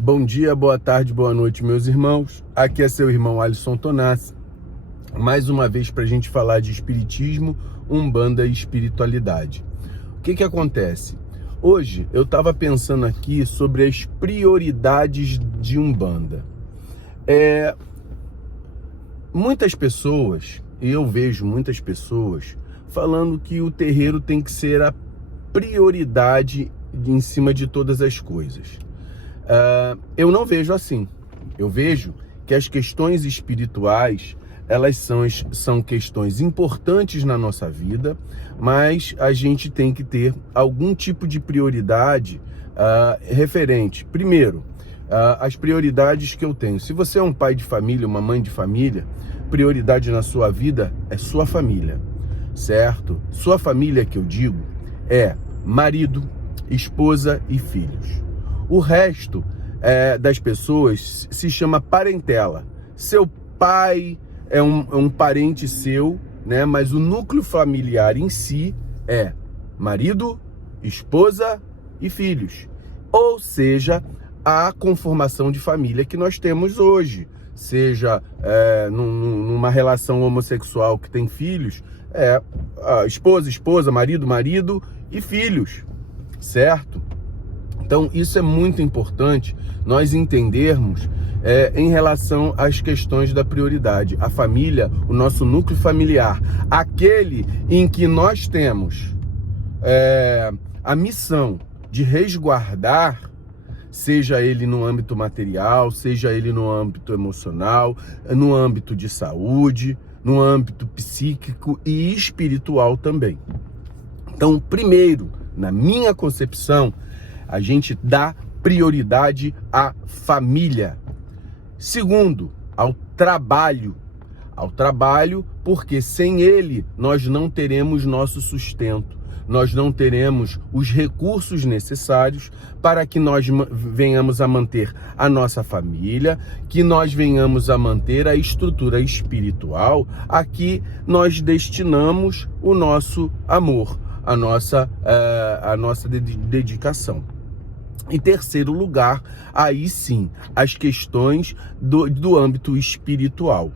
Bom dia, boa tarde, boa noite, meus irmãos. Aqui é seu irmão Alisson Tonassi, mais uma vez para a gente falar de espiritismo, umbanda e espiritualidade. O que acontece? Hoje eu estava pensando aqui sobre as prioridades de umbanda. Muitas pessoas, e eu vejo muitas pessoas, falando que o terreiro tem que ser a prioridade em cima de todas as coisas. Eu não vejo assim. Eu vejo que as questões espirituais, elas são questões importantes na nossa vida, mas a gente tem que ter algum tipo de prioridade referente. Primeiro, as prioridades que eu tenho. Se você é um pai de família, uma mãe de família, prioridade na sua vida é sua família, certo? Sua família, que eu digo, é marido, esposa e filhos. O resto das pessoas se chama parentela. Seu pai é um parente seu, né? Mas o núcleo familiar em si é marido, esposa e filhos. Ou seja, a conformação de família que nós temos hoje. Seja numa relação homossexual que tem filhos, esposa, marido e filhos, certo? Então, isso é muito importante nós entendermos em relação às questões da prioridade. A família, o nosso núcleo familiar, aquele em que nós temos a missão de resguardar, seja ele no âmbito material, seja ele no âmbito emocional, no âmbito de saúde, no âmbito psíquico e espiritual também. Então, primeiro, na minha concepção, a gente dá prioridade à família. Segundo, ao trabalho. Ao trabalho, porque sem ele nós não teremos nosso sustento. Nós não teremos os recursos necessários para que nós venhamos a manter a nossa família, que nós venhamos a manter a estrutura espiritual a que nós destinamos o nosso amor, a nossa dedicação. Em terceiro lugar, aí sim, as questões do âmbito espiritual.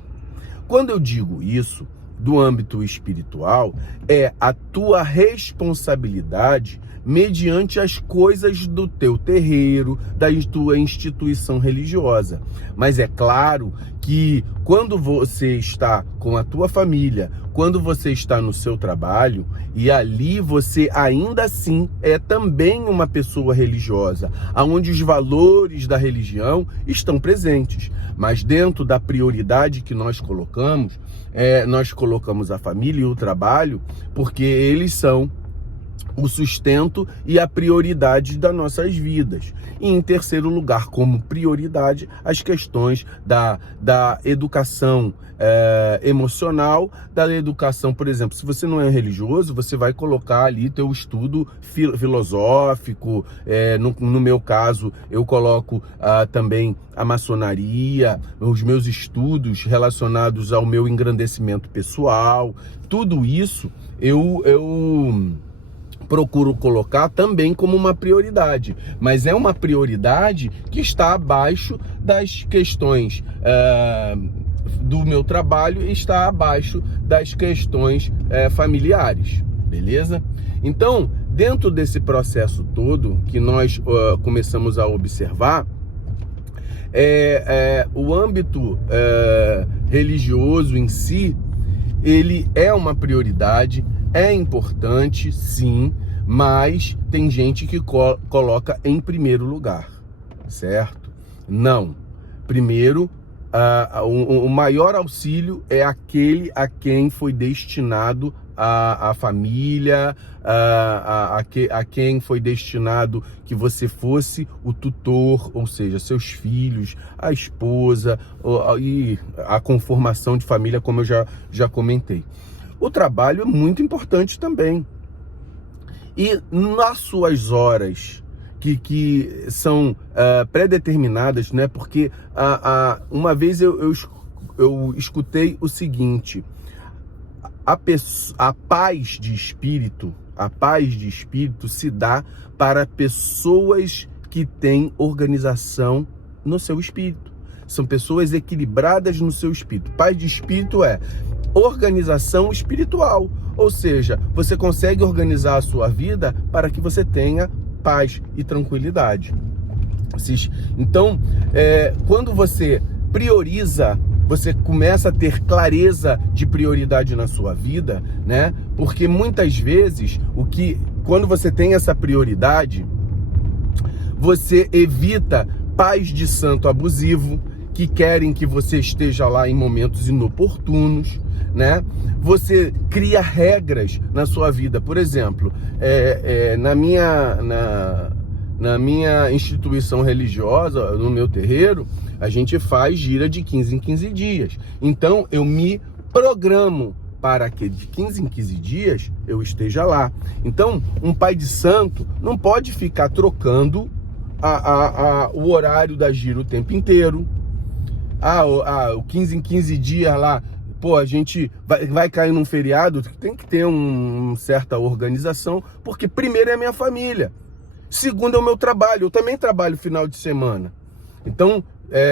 Quando eu digo isso, do âmbito espiritual, é a tua responsabilidade mediante as coisas do teu terreiro, da tua instituição religiosa. Mas é claro que quando você está com a tua família, quando você está no seu trabalho, e ali você ainda assim é também uma pessoa religiosa, onde os valores da religião estão presentes. Mas dentro da prioridade que nós colocamos a família e o trabalho, porque eles são o sustento e a prioridade das nossas vidas. E em terceiro lugar, como prioridade, as questões da educação emocional, da educação, por exemplo, se você não é religioso, você vai colocar ali teu estudo filosófico, no meu caso, eu coloco também a maçonaria, os meus estudos relacionados ao meu engrandecimento pessoal, tudo isso eu procuro colocar também como uma prioridade, mas é uma prioridade que está abaixo das questões do meu trabalho e está abaixo das questões familiares, beleza? Então, dentro desse processo todo que nós começamos a observar, o âmbito religioso em si, ele é uma prioridade, é importante, sim, mas tem gente que coloca em primeiro lugar, certo? Não. Primeiro, o maior auxílio é aquele a quem foi destinado a família, a quem foi destinado que você fosse o tutor, ou seja, seus filhos, a esposa e a conformação de família, como eu já comentei. O trabalho é muito importante também. E nas suas horas que são pré-determinadas, né? Porque uma vez eu escutei o seguinte: a paz de espírito se dá para pessoas que têm organização no seu espírito. São pessoas equilibradas no seu espírito. Paz de espírito é organização espiritual. Ou seja, você consegue organizar a sua vida para que você tenha paz e tranquilidade. Então, quando você prioriza, você começa a ter clareza de prioridade na sua vida, né? Porque muitas vezes, quando você tem essa prioridade, você evita pais de santo abusivo, que querem que você esteja lá em momentos inoportunos, né? Você cria regras na sua vida. Por exemplo, na minha instituição religiosa, no meu terreiro, a gente faz gira de 15 em 15 dias. Então, eu me programo para que de 15 em 15 dias eu esteja lá. Então, um pai de santo não pode ficar trocando o horário da gira o tempo inteiro. O 15 em 15 dias lá, pô, a gente vai cair num feriado, tem que ter uma certa organização, porque primeiro é a minha família, segundo é o meu trabalho, eu também trabalho final de semana. Então,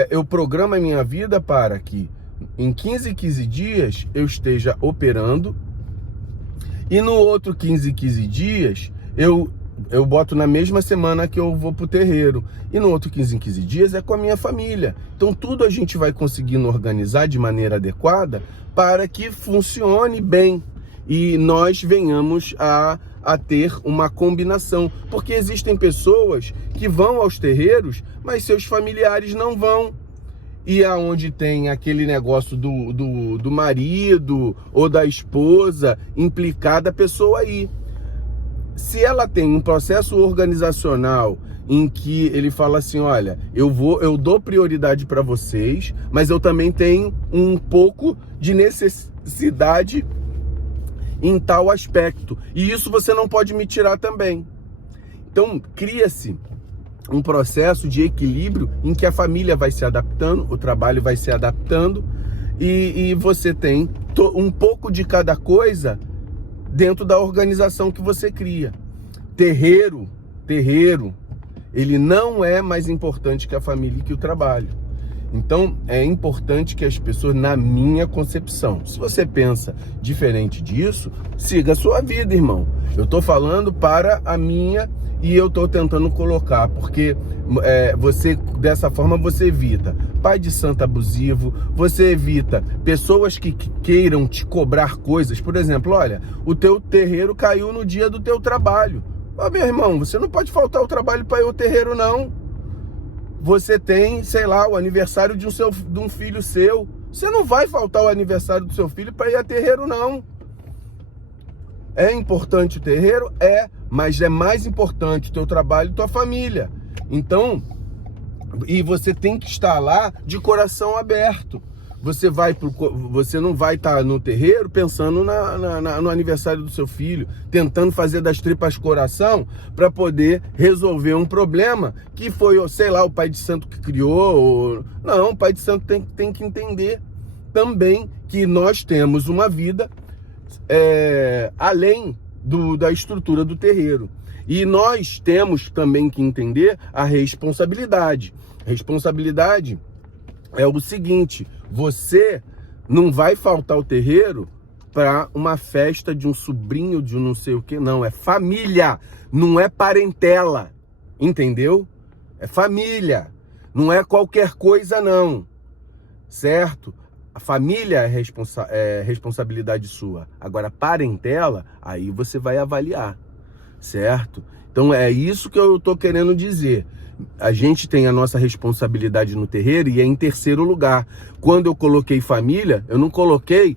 eu programo a minha vida para que em 15 em 15 dias eu esteja operando, e no outro 15 em 15 dias eu boto na mesma semana que eu vou pro terreiro. E no outro 15 em 15 dias é com a minha família. Então tudo a gente vai conseguindo organizar de maneira adequada para que funcione bem. E nós venhamos a ter uma combinação. Porque existem pessoas que vão aos terreiros, mas seus familiares não vão. E aonde tem aquele negócio do marido ou da esposa implicada, a pessoa aí. Se ela tem um processo organizacional em que ele fala assim, olha, eu dou prioridade para vocês, mas eu também tenho um pouco de necessidade em tal aspecto. E isso você não pode me tirar também. Então, cria-se um processo de equilíbrio em que a família vai se adaptando, o trabalho vai se adaptando e você tem um pouco de cada coisa dentro da organização que você cria. Terreiro, ele não é mais importante que a família e que o trabalho. Então, é importante que as pessoas, na minha concepção, se você pensa diferente disso, siga a sua vida, irmão. Eu tô falando para a minha e eu tô tentando colocar, porque dessa forma você evita pai de santo abusivo, você evita pessoas que queiram te cobrar coisas. Por exemplo, olha, o teu terreiro caiu no dia do teu trabalho. Meu irmão, você não pode faltar o trabalho para ir ao terreiro, não. Você tem, sei lá, o aniversário de um filho seu. Você não vai faltar o aniversário do seu filho para ir a terreiro, não. É importante o terreiro? Mas é mais importante o teu trabalho e tua família. Então, e você tem que estar lá de coração aberto. Você não vai estar no terreiro pensando no aniversário do seu filho, tentando fazer das tripas coração para poder resolver um problema que foi, sei lá, o pai de santo que criou. Não, o pai de santo tem que entender também que nós temos uma vida além da estrutura do terreiro. E nós temos também que entender a responsabilidade. Responsabilidade é o seguinte: você não vai faltar o terreiro para uma festa de um sobrinho de um não sei o que, não. É família, não é parentela, entendeu? É família, não é qualquer coisa, não, certo? A família é responsabilidade sua. Agora, parentela, aí você vai avaliar, certo? Então é isso que eu tô querendo dizer. A gente tem a nossa responsabilidade no terreiro e é em terceiro lugar. Quando eu coloquei família, eu não coloquei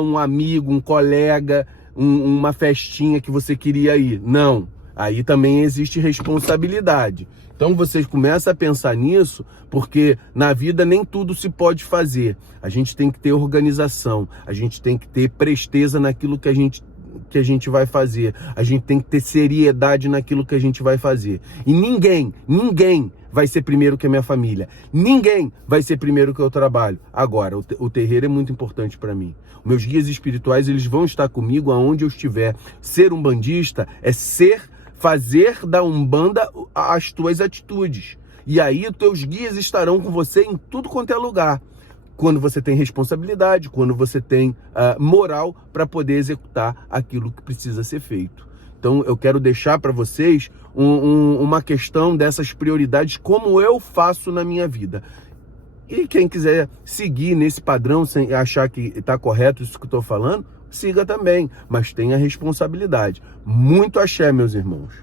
um amigo, um colega, uma festinha que você queria ir. Não. Aí também existe responsabilidade. Então vocês começam a pensar nisso, porque na vida nem tudo se pode fazer. A gente tem que ter organização, a gente tem que ter presteza naquilo que a gente vai fazer. A gente tem que ter seriedade naquilo que a gente vai fazer. E ninguém vai ser primeiro que a minha família. Ninguém vai ser primeiro que o trabalho. Agora, o terreiro é muito importante para mim. Meus guias espirituais, eles vão estar comigo aonde eu estiver. Ser umbandista é ser fazer da Umbanda as tuas atitudes. E aí os teus guias estarão com você em tudo quanto é lugar. Quando você tem responsabilidade, quando você tem moral para poder executar aquilo que precisa ser feito. Então eu quero deixar para vocês uma questão dessas prioridades, como eu faço na minha vida. E quem quiser seguir nesse padrão, sem achar que está correto isso que eu estou falando, siga também, mas tenha responsabilidade. Muito axé, meus irmãos.